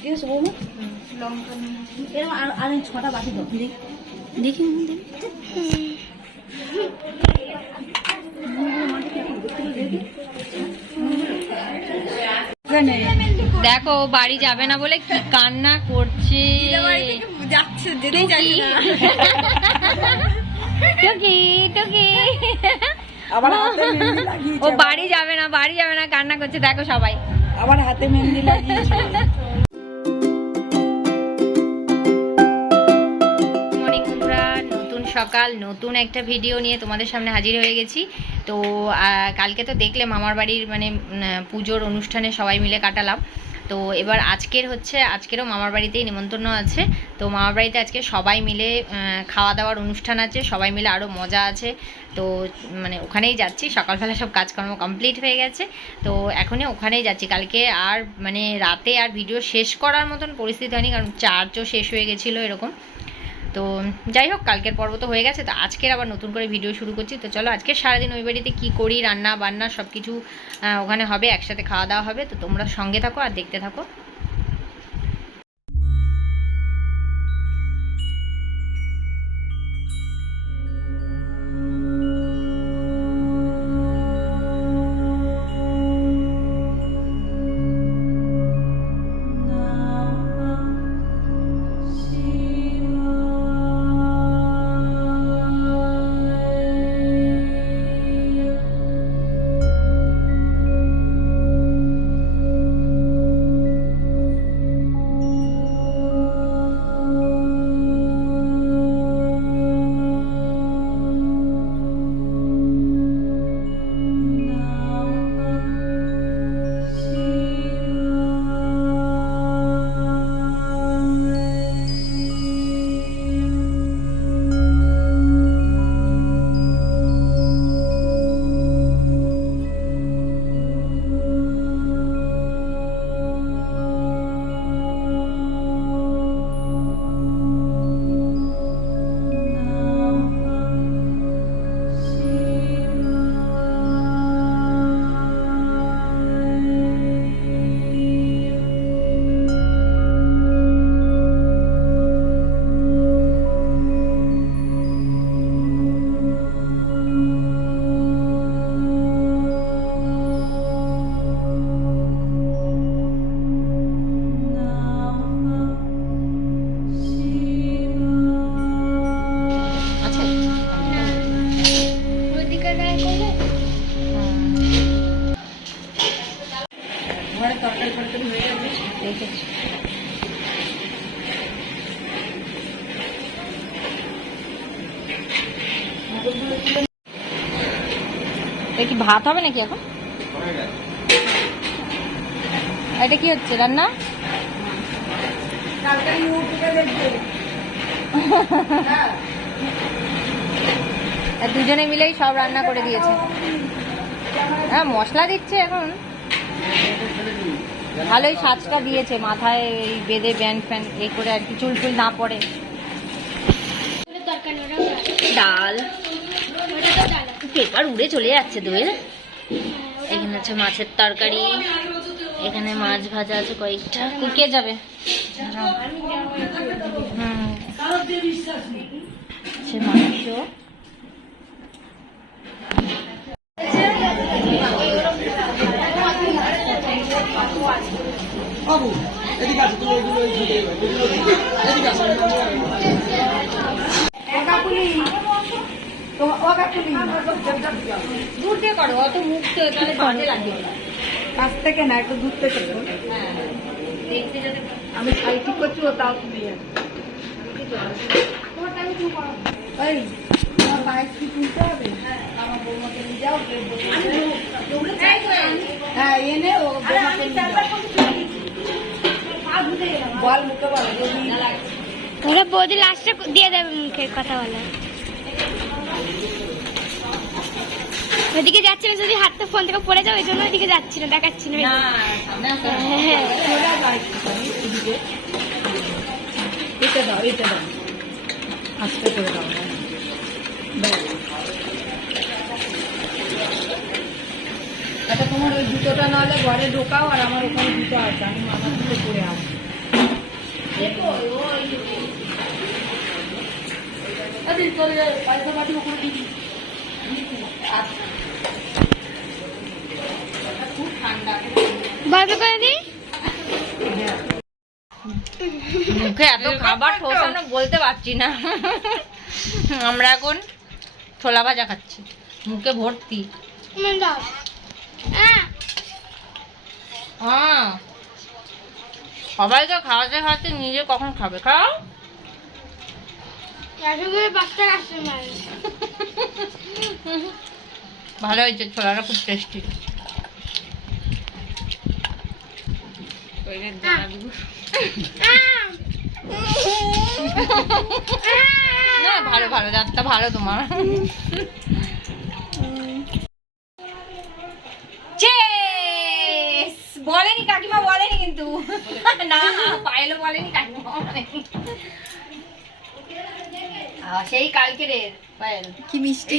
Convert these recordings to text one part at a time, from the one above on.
ঠিক আছে বৌমা লঙ্কা এরকম আর আর ছটা বাটি দাও। দেখি। দেখি দেখো। বাড়ি যাবে না বলে কি কান্না করছে। যাচ্ছে যেতেই টুকি টুকি। টুকি আবার হাতে মেহেন্দি লাগিয়েছে ও বাড়ি যাবে না বাড়ি যাবে না কান্না করছে। দেখো সবাই। আবার হাতে মেহেন্দি লাগিয়েছে। সকাল, নতুন একটা ভিডিও নিয়ে তোমাদের সামনে হাজির হয়ে গেছি। তো কালকে তো দেখলে মামার বাড়ির মানে পুজোর অনুষ্ঠানে সবাই মিলে কাটালাম। তো, এবার আজকের হচ্ছে, আজকেরও মামার বাড়িতেই নিমন্ত্রণ আছে। তো, মামার বাড়িতে আজকে সবাই মিলে খাওয়া দাওয়ার অনুষ্ঠান আছে, সবাই মিলে আরও মজা আছে। তো মানে ওখানেই যাচ্ছি, সকালবেলা সব কাজকর্ম কমপ্লিট হয়ে গেছে। তো, এখনই ওখানেই যাচ্ছি। কালকে আর মানে রাতে আর ভিডিও শেষ করার মতন পরিস্থিতি হয়নি, কারণ চার্জও শেষ হয়ে গেছিল এরকম। তো যাই হোক, কালকের পর্ব তো হয়ে গেছে, তো আজকের আবার নতুন করে ভিডিও শুরু করছি। তো চলো, আজকে সারাদিন ওই বাড়িতে কী করি, রান্না, বান্না সব কিছু ওখানে হবে, একসাথে খাওয়া দাওয়া হবে, তো তোমরা সঙ্গে থাকো আর দেখতে থাকো। কি ভাত হবে নাকি এখন? এটা কি হচ্ছে রান্না? দুজনে মিলেই সব রান্না করে দিয়েছে। হ্যাঁ মশলা দিচ্ছে এখন। ভালোই সাজটা দিয়েছে মাথায় এই বেঁধে ব্যান্ড ফ্যান এ করে আর কি চুল টুল না পড়ে। ডাল। পেপার উড়ে চলে যাচ্ছে দই এখানে আছে মাছের তরকারি, এখানে মাছ ভাজা আছে কয়েকটা। কে যাবে? মাংস ওইগুলো ওই ঝুঁকে এদিকে আছে তো ও কাকুলি দূর দিয়ে করো অত মুখ তাহলে কাজে লাগে কাছ থেকে না একটু দূর থেকে হ্যাঁ আমি শাড়ি ঠিক করছি ও তাও তুলে যাবে। এই তোমার বাইক কি তুলতে হবে? আমার বৌমাকে নিয়ে যাও হ্যাঁ এনে ও বৌমাকে বল মুখে বল ওরা বৌদি লাস্টে দিয়ে দেবে মুখে কথা বলে। ওইদিকে যাচ্ছে না যদি হাতটা ফোন থেকে পড়ে যাও ওই জন্য ওইদিকে যাচ্ছি না দেখাচ্ছি না। এটা দাও এটা দাও আস্তে করে দাও। আচ্ছা তোমার ওই জুতোটা নাহলে ঘরে ঢোকাও আর আমার ওখানে জুতো আছে আমি মামার জুতো পরে আসব। বন্ধ করে দিই মুখে এত খাবার ঠোসানো বলতে পারছি না। আমরা এখন ছোলা ভাজা খাচ্ছি। মুখে ভর্তি। হ্যাঁ। সবাইকে খাওয়াতে খাওয়াতে নিজে কখন খাবে? খাও। বাচ্চা আসছে মানে ভালো হয়েছে ছোলাটা খুব টেস্টি না ভালো ভালো যাত্রা ভালো তোমার! বলেনি কাকিমা বলেনি কিন্তু। না পায়েলও বলেনি কাকিমা বলেনি। সেই কালকের পায়েল। কি মিষ্টি।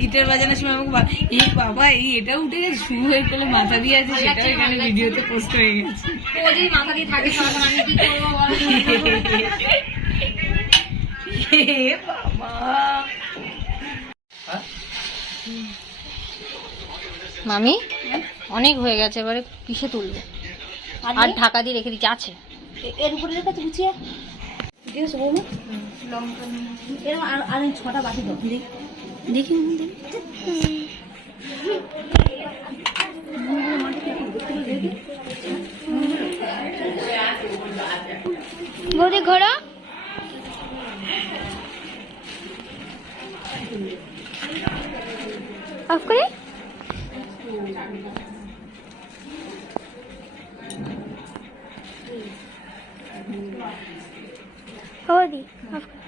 গিটার বাজানোর সময় আমাকে বা- এই বাবা এই এটা উঠে গেছে শুরু হয়ে গেলে মাথা দিয়ে আছে সেটা এখানে ভিডিওতে পোস্ট হয়ে গেছে। ও যদি মাথা দিয়ে থাকে আমি কি করব বাবা। মামি অনেক হয়ে গেছে এবারে কিসে তুলবো? আর ঢাকা দিয়ে রেখে দিচ্ছি আছে। এর উপরে রেখে গুছিয়ে ঠিক আছে এরকম আর আর ছটা বাকি দাও দেখি বৌদি ঘোরো। অফ করে? বৌদি অফ করে।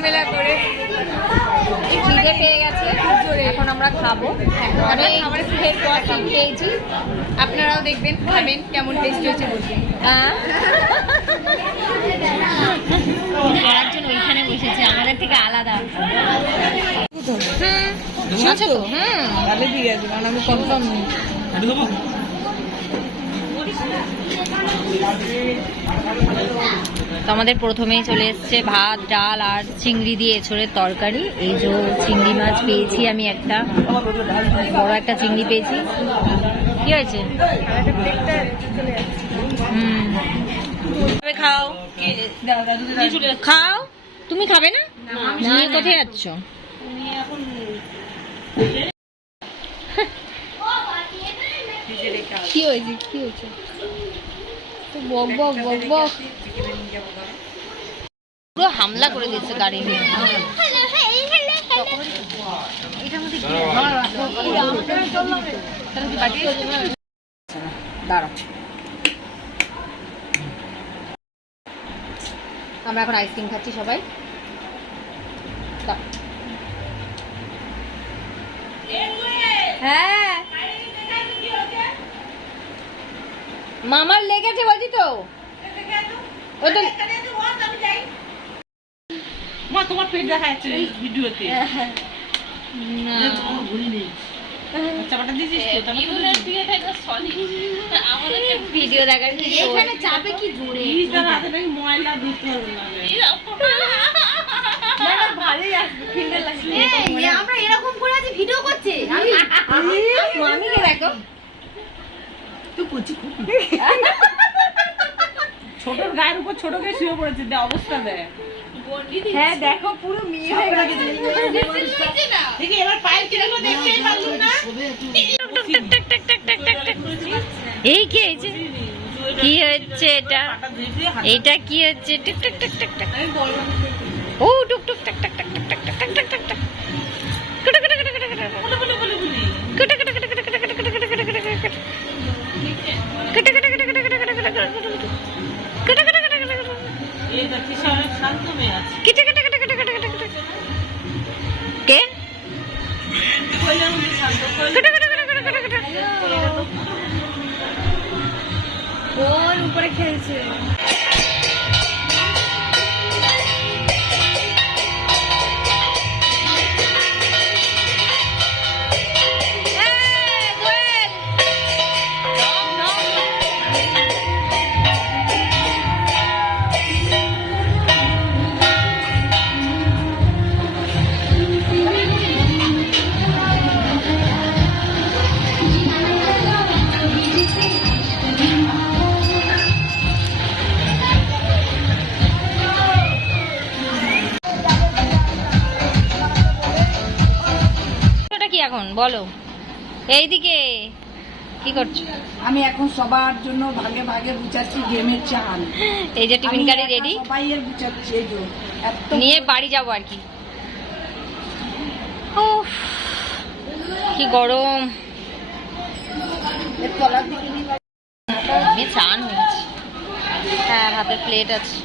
ঝামেলা করে। খিদে পেয়ে গেছে। এখন আমরা খাব। মানে আমার খেয়ে আপনারাও দেখবেন খাবেন কেমন টেস্ট হয়েছে বলবেন আর একজন ওইখানে বসেছে আমাদের থেকে আলাদা। শুনেছো তো? হ্যাঁ আমি কনফার্ম তো আমাদের প্রথমেই চলে এসছে ভাত ডাল আর চিংড়ি দিয়ে এছড়ের তরকারি। এই যে চিংড়ি মাছ পেয়েছি আমি একটা বড় একটা চিংড়ি পেয়েছি। কি হয়েছে? খাও। খাও। তুমি খাবে না? নিয়ে কোথায় যাচ্ছ? কি হয়েছে? কি হয়েছে? বক বক বক পুরো হামলা করে দিচ্ছে গাড়ি নিয়ে। আমরা এখন আইসক্রিম খাচ্ছি সবাই। হ্যাঁ। মামার লেগেছে বলছি তো। তোমার হ্যাঁ, হ্যাঁ। ভিডিও দেখার আমরা এরকম করে আছি ভিডিও করছি। দেখো। একটু গায়ের উপর ছোট কে শুয়ে পড়েছে যে অবস্থা দেয় হ্যাঁ দেখো পুরো মেয়ে হয়ে গেছে এই কি এই কি হচ্ছে এটা এটা কি হচ্ছে টিক টিক টিক টিক টিক ও টুক টুক টাক টাক টাক টাক টাক টাক উপরে এখন বলো। এইদিকে কি করছ? আমি এখন সবার জন্য ভাগে ভাগে বুঝাচ্ছি গেমের চাল। এই যে টিফিন গাড়ি রেডি সবাই এর বুঝাচ্ছি এই যে। এত নিয়ে বাড়ি যাব আর কি। উফ, কি গরম। চান হয়েছে। হ্যাঁ ভাতের প্লেট আছে।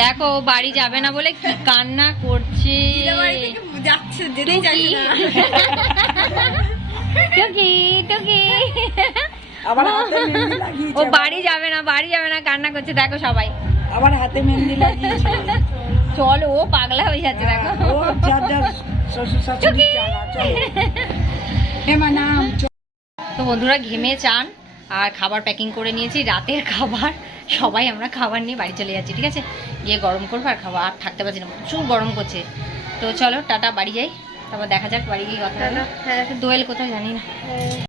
দেখো বাড়ি যাবে না বলে কি কান্না করছে। যাচ্ছে যেতেই চাইছে না টুকি টুকি আবার হাতে মেহেন্দি ও বাড়ি যাবে না বাড়ি যাবে না কান্না করছে দেখো সবাই। আবার হাতে মেহেন্দি লাগিয়েছে। চলো ও পাগলা হয়ে যাচ্ছে দেখো। ও যার যার শ্বশুর শাশুড়ি চালা। চলো হেমা নাম তো বন্ধুরা ঘেমে চান আর খাবার প্যাকিং করে নিয়েছি রাতের খাবার। সবাই আমরা খাবার নিয়ে বাড়ি চলে যাচ্ছি ঠিক আছে? গিয়ে গরম করব আর খাবার আর থাকতে পারছি না প্রচুর গরম করছে। তো চলো টাটা বাড়ি যাই। তারপর দেখা যাক বাড়ি গিয়ে কথা হবে। দোয়েল কোথায় জানি না।